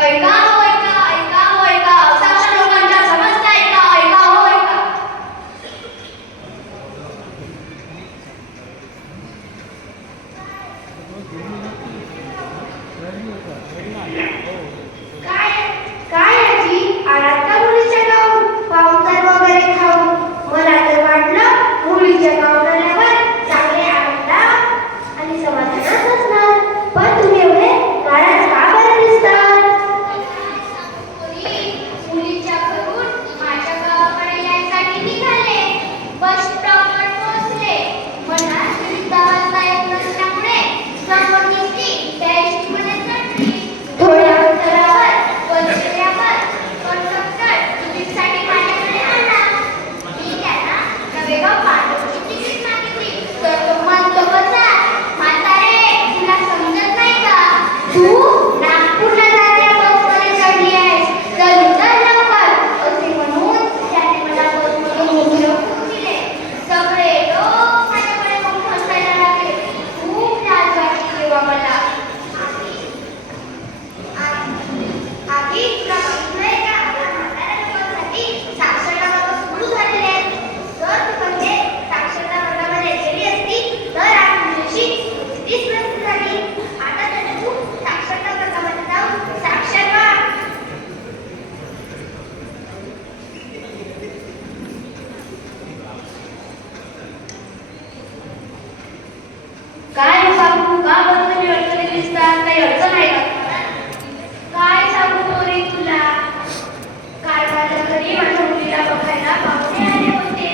ऐका हो ऐका, ऐका हो ऐका, असाक्ष लोकांच्या समस्या ऐका, ऐका हो ऐका. काय काय आजी आलात का मुलीच्या गाऊन पावसार वगैरे खाऊन मला तर वाटलं मुलीच्या गाऊन आल्यावर चांगले आनंदात आणि समाधानात असणार पण तुम्ही एवढे नाराज का बरं दिसतात मुलीच्या घरून माझ्या गावाकडे यायसाठी निघाले. बस स्टॉपवर पोहोचले. मनात सुविधा वाजता येत नसल्यामुळे समोरची त्या एसटीमध्ये चढली. थोड्या अंतरावर बसल्यावर कंडक्टर तिकीटसाठी माझ्याकडे आला. मी त्याला नवेगाव पांडवची तिकीट मागितली. तर तो म्हणतो कसा, म्हातारे तुला समजत नाही का? तू नागपूरला जाणाऱ्या बसमध्ये चढली आहेस, तर उतर लवकर असे म्हणून त्याने मला बसमधून उतरवून दिले. सगळे लोक माझ्याकडे बघून हसायला लागले. खूप लाज वाटली तेव्हा मला. आधी तुला बघितलंय का आपल्या म्हाताऱ्या लोकांसाठी साक्षरता वर्ग सुरू झालेले आहेत. जर तू म्हणजे साक्षरता वर्गामध्ये गेली असती तर आज तुझ्याशी स्थितीच नसती झाली. आता त्याने तू साक्षरता वर्गामध्ये जाऊन साक्षर व्हा. काय बाबू का बरं तुम्ही अडचणीत दिसतात? काही अडचण आहे का? काय सांगू मोरी तुला? काल माझ्या घरी माझ्या मुलीला बघायला पाहुणे आले होते.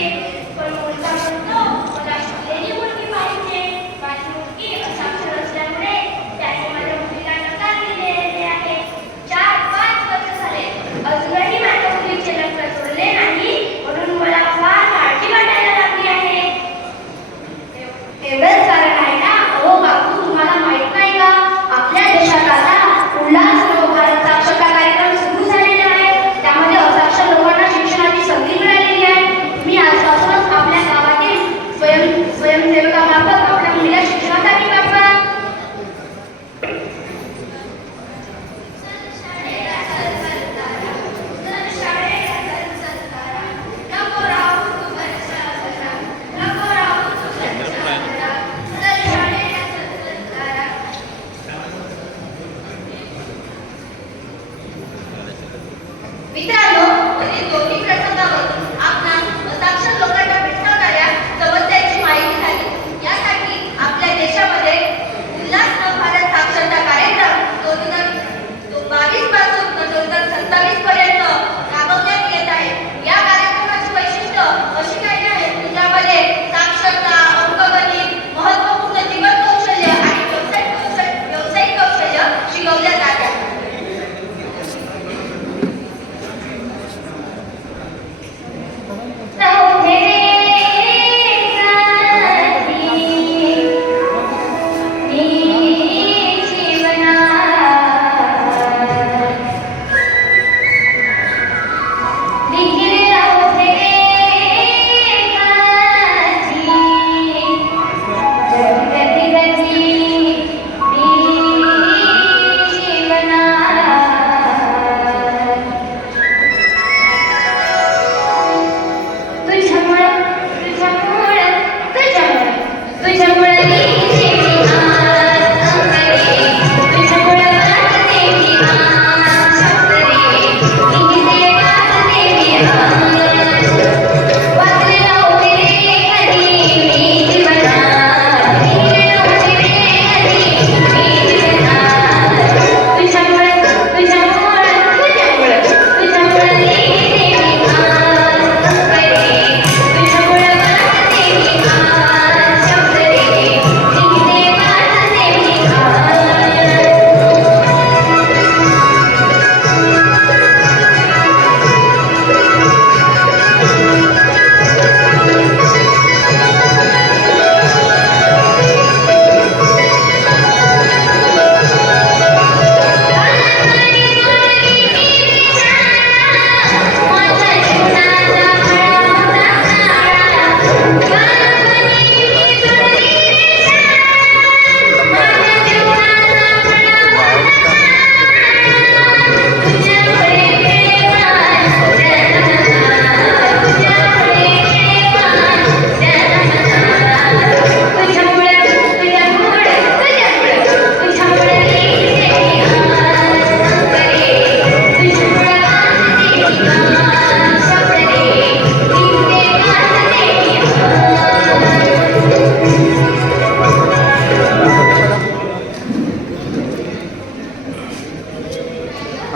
पण मुलगा म्हणतो मला शिकलेली मुलगी पाहिजे. माझी मुलगी असाक्षर असल्यामुळे त्याने माझ्या मुलीला नकार दिलेले आहे. 4-5 वर्ष झाले अजूनही माझ्या मुलीचे लग्न जुळले नाही, म्हणून मला फार काळजी वाटायला लागली आहे. एवढंच कारण आहे ना? अहो बापू, तुम्हाला माहित नाही का आपल्या देशात आता उल्हास भारत साक्षरता कार्यक्रम सुरू झालेला आहे. त्यामध्ये असाक्षर लोकांना शिक्षणाची संधी मिळालेली आहे. तुम्ही आजपासूनच आपल्या गावातील स्वयंसेवकामार्फत आपल्या मुलीला शिक्षणासाठी पाठवा. मित्रांनो, वरील दोन्ही प्रसंगावरून आपणास असाक्षर लोकांना भेडसावणाऱ्या समस्यांची माहिती झाली. यासाठी आपल्या देशामध्ये उल्हास भारत साक्षरता कार्यक्रम 2022 पासून 2027 पर्यंत राबवण्यात येत आहे. या कार्यक्रमाची वैशिष्ट्य अशी काही आहेत की ज्यामध्ये साक्षरता, अंकगणित, महत्त्वपूर्ण जीवन कौशल्य आणि व्यावसायिक कौशल्य शिकवल्या जातात.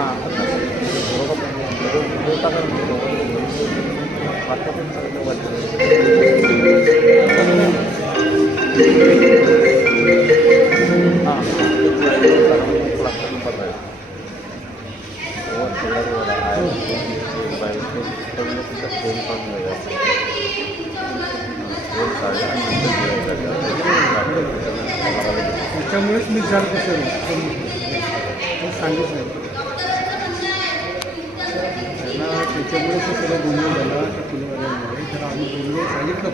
हां बरोबर मोठा त्याच्यामुळेच मी जाल कसं सांगितलं त्यांना त्याच्यामुळेच हे सगळं गोंधळ झाला त्या फुलवाऱ्यांमध्ये तर आम्ही बोललो सांगितलं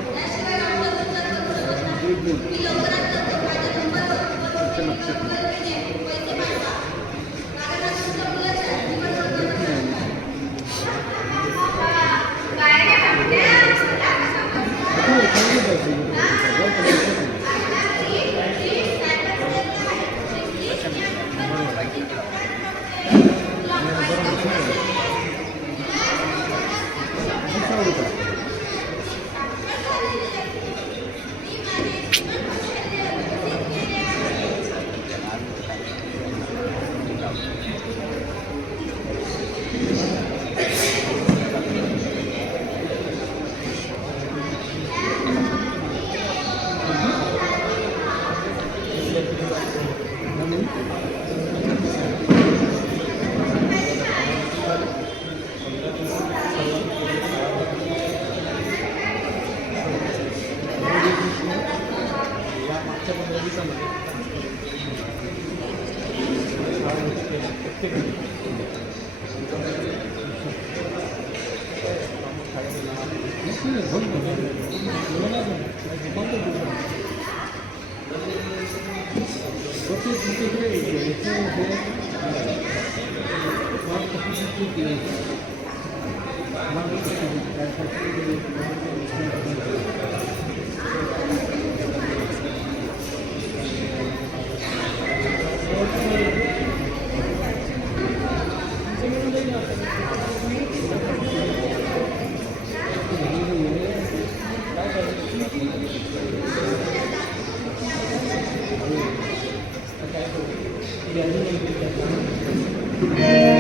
त्याच्या लक्षात नाही Thank you.